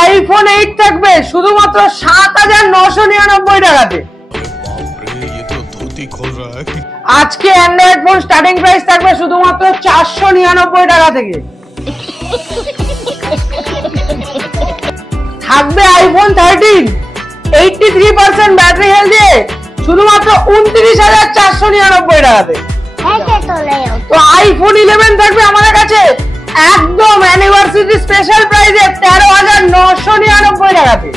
IPhone 8 থাকবে শুধুমাত্র ৭,৯৯৯ টাকাতে। আজকে অ্যান্ড্রয়েড ফোন স্টার্টিং প্রাইস থাকবে শুধুমাত্র ৪৯৯ টাকা থেকে। থাকবে আইফোন 13 83% ব্যাটারি হেলথ দিয়ে শুধুমাত্র ২৯,৪৯৯ টাকাতে। তো আইফোন 11 থাকবে আমাদের কাছে একদম অ্যানিভার্সারি স্পেশাল প্রাইসে ১৩,৯৯৯ টাকাতে।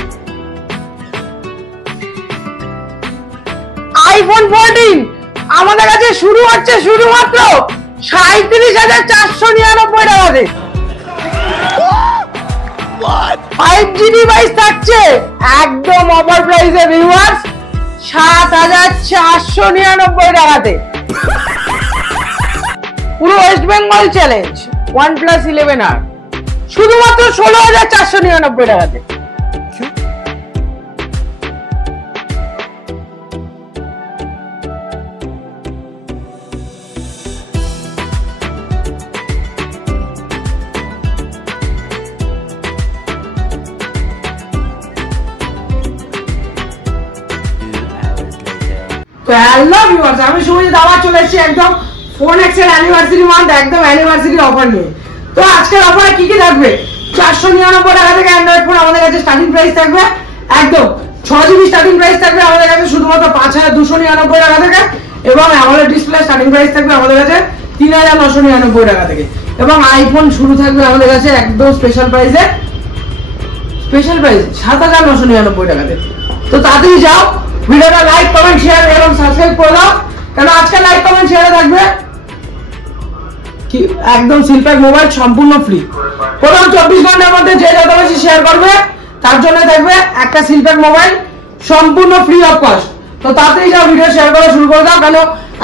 আইফোন 14 আমাদের কাছে শুরু হচ্ছে শুধুমাত্র ৩৭,৪৯৯ টাকাতে। 5G ডিভাইস থাকছে একদম অফার প্রাইসে ভিউয়ার্স ৭,৪৯৯ টাকাতে। পুরো West Bengal challenge OnePlus 11R শুধুমাত্র ১৬,৪৯৯ টাকাতে। তো হ্যালো ভিউয়ার্স, আমি শুভজিৎ আবার চলে এসেছি একদম ফোন এক্সেল অ্যানিভার্সারি মান্থ একদম অ্যানিভার্সারি অফার নিয়ে। তো আজকের অফারে কি কি থাকবে? ৪৯৯ টাকা থেকে অ্যান্ড্রয়েড ফোন আমাদের কাছে স্টার্টিং প্রাইস থাকবে একদম 6GB স্টার্টিং প্রাইস থাকবে আমাদের কাছে শুধুমাত্র ৫,২৯৯ টাকা থেকে, এবং AMOLED ডিসপ্লে স্টার্টিং প্রাইস থাকবে আমাদের কাছে ৩,৯৯৯ টাকা থেকে, এবং আইফোন শুরু থাকবে আমাদের কাছে একদম স্পেশাল প্রাইস ৭,৯৯৯ টাকা থেকে। তো তাড়াতাড়ি যাও, ভিডিওটা লাইক কমেন্ট শেয়ার এবং সাবস্ক্রাইব করে দাও, কারণ আজকে লাইক কমেন্ট শেয়ারে থাকবে কি একদম সিলপ্যাক মোবাইল সম্পূর্ণ ফ্রি। প্রথম ২৪ ঘন্টার মধ্যে যে যত বেশি শেয়ার করবে তার জন্য থাকবে একটা সিলপ্যাক মোবাইল সম্পূর্ণ ফ্রি অফ কস্ট। তো তাড়াতাড়ি যাও, ভিডিও শেয়ার করা শুরু করে দাও, কারণ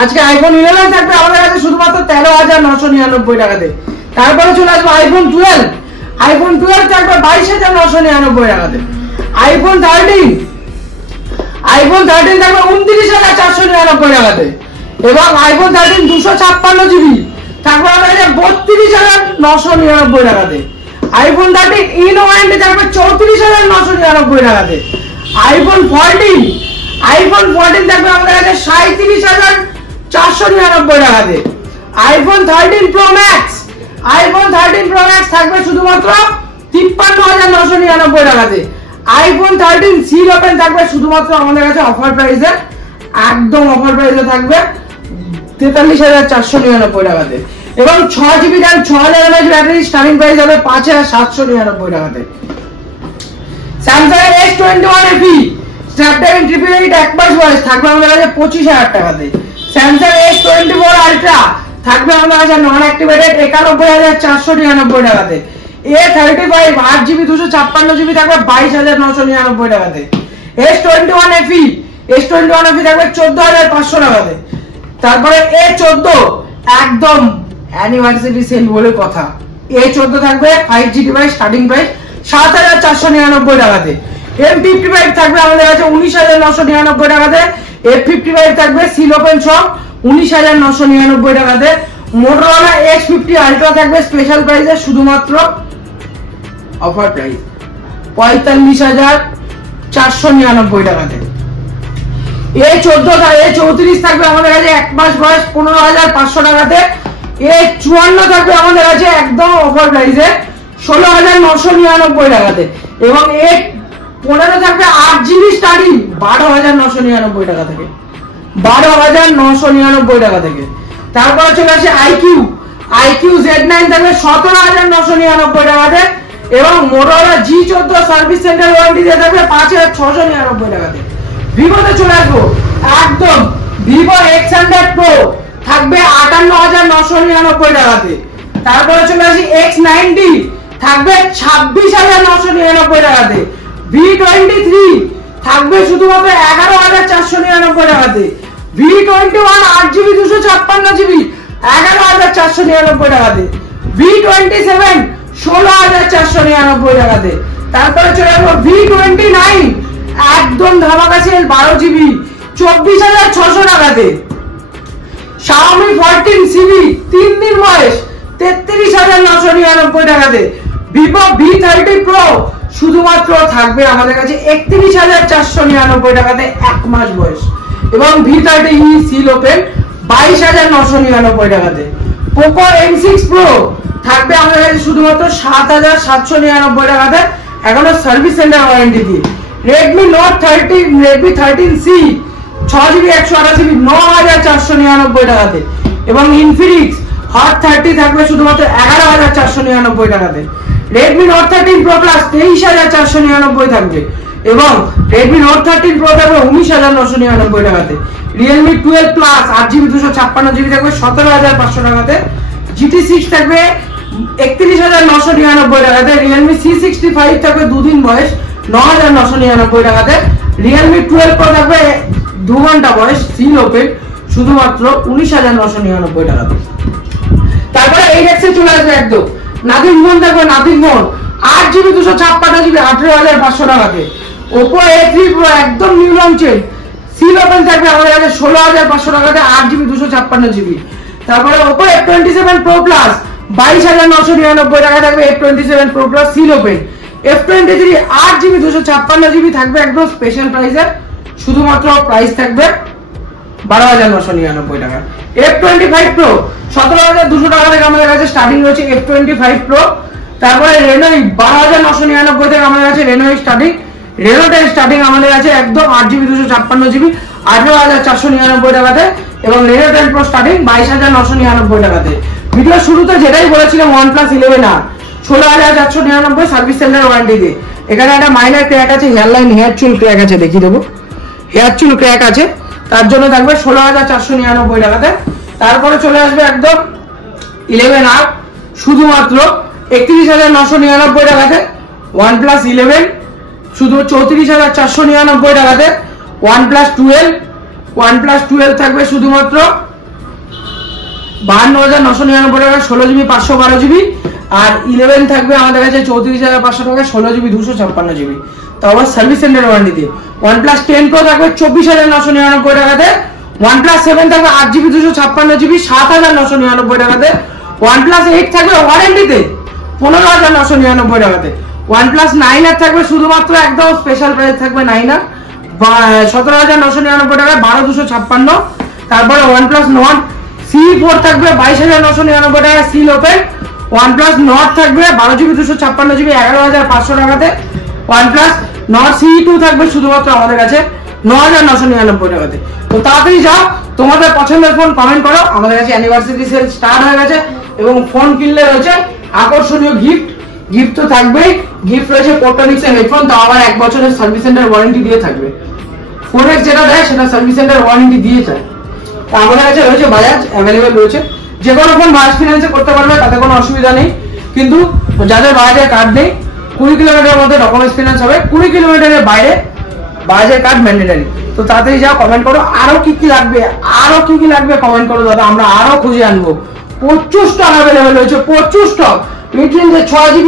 আজকে আইফোন 11 থাকবে আমাদের কাছে শুধুমাত্র ১৩,৯৯৯ টাকাতে। তারপরে চলে আসবে আইফোন 12 থাকবে ২২,৯৯৯ টাকাতে। আইফোন 13 থাকবে ২৯,৪৯৯ টাকাতে, এবং আইফোন 13 256GB থাকবে আমাদের ৩২,৯৯৯ টাকাতে। আইফোন 13 ইন ওয়ারেন্টি থাকবে ৩৪,৯৯৯ টাকাতে। আইফোন 14 থাকবে আমাদের কাছে ৩৭,৪৯৯ টাকাতে। আইফোন 13 Pro Max থাকবে শুধুমাত্র ৫৩,৯৯৯ টাকাতে। আইফোন 13 সিল ওপেন থাকবে শুধুমাত্র আমাদের কাছে অফার প্রাইসে একদম অফার প্রাইসে থাকবে ৪৩,৪৯৯ টাকাতে, এবং 6GB RAM ৬০০০ mAh battery starting price হবে ৫,৭৯৯ টাকাতে। স্যামসাং S21 FE স্ন্যাপড্রাগন 888 এক মাস বয়স থাকবে আমাদের কাছে ২৫,০০০ টাকাতে। স্যামসাং S24 Ultra থাকবে আমাদের কাছে নন অ্যাক্টিভেটেড ৯১,৪৯৯ টাকাতে। A35 8GB 256GB থাকবে ২২,৯৯৯ টাকাতে। S21 FE থাকবে ১৪,৫০০ টাকাতে। তারপরে A14 একদম অ্যানিভার্সারি সেল বলে কথা, A14 থাকবে 5G ডিভাইস স্টার্টিং প্রাইস ৭,৪৯৯ টাকাতে। M55 থাকবে আমাদের কাছে ১৯,৯৯৯ টাকাতে। F55 থাকবে সিল ওপেন সব ১৯,৯৯৯ টাকাতে। মোটরোলা X50 Ultra থাকবে স্পেশাল প্রাইসে শুধুমাত্র অফার প্রাইস ৪৫,৪৯৯ টাকাতে। A34 থাকবে আমাদের কাছে এক মাস বয়স ১৫,৫০০ টাকাতে। A54 থাকবে আমাদের কাছে একদম অফার প্রাইসে ১৬,৯৯৯ টাকাতে, এবং A15 থাকবে 8GB স্টার্টিং ১২,৯৯৯ টাকা থেকে, ১২,৯৯৯ টাকা থেকে। তারপরে চলে আসে IQ Z9 থাকবে ১৭,৯৯৯ টাকাতে, এবং Motorola G14 service centre warranty দিয়ে থাকবে ৫,৬৯৯ টাকাতে। ভিভোতে চলে আসবো একদম ভিভো X100 Pro থাকবে ৫৮,৯৯৯ টাকাতে। তারপরে চলে আসি X90 থাকবে ২৬,৯৯৯ টাকাতে। V23 থাকবে শুধুমাত্র ১১,৪৯৯ টাকাতে। V21 8GB 256GB ১১,৪৯৯ টাকাতে। V27 ১৬,৪৯৯ টাকাতে। তারপরে চলে আসবো V29 একদম ধামাকা সেল 12GB ২৪,৬০০ টাকাতে। Xiaomi 14 CB 3 দিন বয়স ৩৩,৯৯৯ টাকাতে। ভিভো V30 Pro শুধুমাত্র থাকবে আমাদের কাছে 31,499 টাকাতে 1 মাস বয়স, এবং V30e সিল ওপেন 22,999 টাকাতে। পোকো M6 Pro থাকবে আমাদের কাছে শুধুমাত্র 7,799 টাকাতে, এখনো সার্ভিস সেন্টার ওয়ারেন্টি দিয়ে। Redmi Note 30, Redmi 13C 6GB 128GB 9,499 টাকাতে, এবং Infinix Hot 30 থাকবে শুধুমাত্র 11,499 টাকাতে। Redmi Note 13 Pro Plus 23,499 থাকবে, এবং Redmi Note 13 Pro থাকবে 19,999 টাকাতে। Realme 12 Plus 8GB 256GB থাকবে 17,500 টাকাতে। GT6 থাকবে 31,999 টাকাতে। Realme C65 থাকবে 2 দিন বয়স 9,999 টাকাতে। Realme 12 Pro থাকবে 2 ঘন্টা বয়স সিল ওপেন শুধুমাত্র 19,999 টাকাতে। তারপরে এই রেক্সে চলে আসবে একদম নাথিং ফোন থাকবে, নাথিং ফোন 8GB 256GB 18,500 টাকাতে। Oppo A3 Pro একদম নিউ লঞ্চের সিল ওপেন থাকবে আমাদের কাছে 16,500 টাকাতে 8GB 256GB। তারপরে Oppo F27 Pro Plus 22,999 টাকা থাকবে। F27 Pro Plus seal open. F23 8GB 256GB থাকবে একদম স্পেশাল প্রাইসে, শুধুমাত্র প্রাইস থাকবে 12,999 টাকা। F25 Pro 17,200 টাকা থেকে আমাদের কাছে স্টার্টিং রয়েছে F25 Pro। তারপরে Reno 12,999 থেকে আমাদের কাছে Reno স্টার্টিং। Reno 10 স্টার্টিং আমাদের কাছে একদম 8GB 256GB 18,499 টাকাতে, এবং Reno 10 Pro স্টার্টিং 22,999 টাকাতে। ভিডিও শুরুতে যেটাই বলেছিলাম OnePlus 11R 16,499 service centre warranty দিয়ে। এখানে একটা মাইনার ক্র্যাক আছে, হেয়ারলাইন হেয়ার চুল ক্র্যাক আছে, দেখিয়ে দেবো। হেয়ার চুল ক্র্যাক আছে, তার জন্য থাকবে 16,499 টাকাতে। তারপরে চলে আসবে একদম 11R শুধুমাত্র 31,999 টাকাতে। OnePlus 11 শুধু 34,499 টাকাতে। OnePlus 12 থাকবে শুধুমাত্র 52,999 টাকা 16GB 512GB। আর 11 থাকবে আমাদের কাছে 34,500 টাকা 16GB 256GB, তো আবার সার্ভিস সেন্টার ওয়ারেন্টি দিয়ে। OnePlus 10 Pro থাকবে 24,999 টাকাতে। OnePlus 7 থাকবে 8GB 256GB 7,999 টাকাতে। OnePlus 8 থাকবে ওয়ারেন্টিতে 15,999 টাকাতে। OnePlus 9R থাকবে শুধুমাত্র একদম স্পেশাল প্রাইস থাকবে 9R 17,999 টাকা 12,256। তারপরে OnePlus Nord C4 থাকবে 22,999 টাকা সিল ওপেন। OnePlus Nord থাকবে 12GB 256GB 11,500 টাকাতে। OnePlus Nord CE2 থাকবে শুধুমাত্র আমাদের কাছে 9,999 টাকাতে। তো তাড়াতাড়ি যাও, তোমাদের পছন্দের ফোন কমেন্ট করো। আমাদের কাছে অ্যানিভার্সারি সেল স্টার্ট হয়ে গেছে, এবং ফোন কিনলে রয়েছে আকর্ষণীয় গিফট তো থাকবেই। গিফট রয়েছে পোর্টনিক্স এর হেডফোন, তো আবার 1 বছরের সার্ভিস সেন্টার ওয়ারেন্টি দিয়ে থাকবে। ফোনের যেটা দেয় সেটা সার্ভিস সেন্টার ওয়ারেন্টি দিয়ে যায়। তো আমাদের কাছে রয়েছে বাজাজ অ্যাভেলেবেল রয়েছে, যে কোনো ফোন বাজাজ ফিনান্সে করতে পারবে, তাতে কোনো অসুবিধা নেই। কিন্তু যাদের বাজাজের কার্ড নেই 20 কিলোমিটারের মধ্যে ডকুমেন্টস ফিনান্স হবে, 20 কিলোমিটারের বাইরে বাজাজের কার্ড ম্যান্ডেটরি। তো তাড়াতাড়ি যাও, কমেন্ট করো আরো কি কি লাগবে কমেন্ট করো দাদা, আমরা আরো খুঁজে আনবো। 25 স্টক অ্যাভেলেবেল রয়েছে, 25 stock. Mid-range 6GB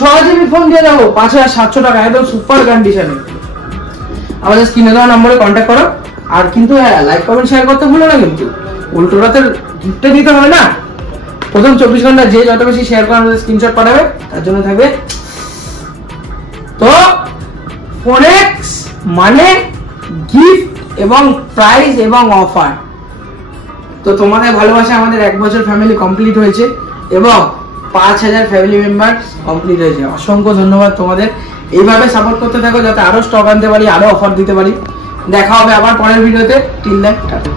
4GB phone দিয়ে দেবো 5,700 টাকা একদম সুপার কন্ডিশনে। আমাদের স্ক্রিনে দেওয়া নম্বরে কন্ট্যাক্ট করো। আর কিন্তু হ্যাঁ, লাইক কমেন্ট শেয়ার করতে ভুলো না, কিন্তু উল্টোটাতে গিফটে দিতে হবে না। প্রথম 24 ঘন্টা যে যত বেশি শেয়ার করে আমাদের স্ক্রিনশট পাঠাবে, তার জন্য থাকবে। তো ফোনেক্স মানে গিফট এবং প্রাইজ এবং অফার। তো তোমাদের ভালোবাসা আমাদের 1 বছর ফ্যামিলি কমপ্লিট হয়েছে, এবং 5,000 ফ্যামিলি মেম্বার কমপ্লিট হয়েছে। অসংখ্য ধন্যবাদ তোমাদের। এইভাবে সাপোর্ট করতে থাকো, যাতে আরো স্টক আনতে পারি, আরো অফার দিতে পারি। দেখা হবে আবার পরের ভিডিওতে। Till then, tata.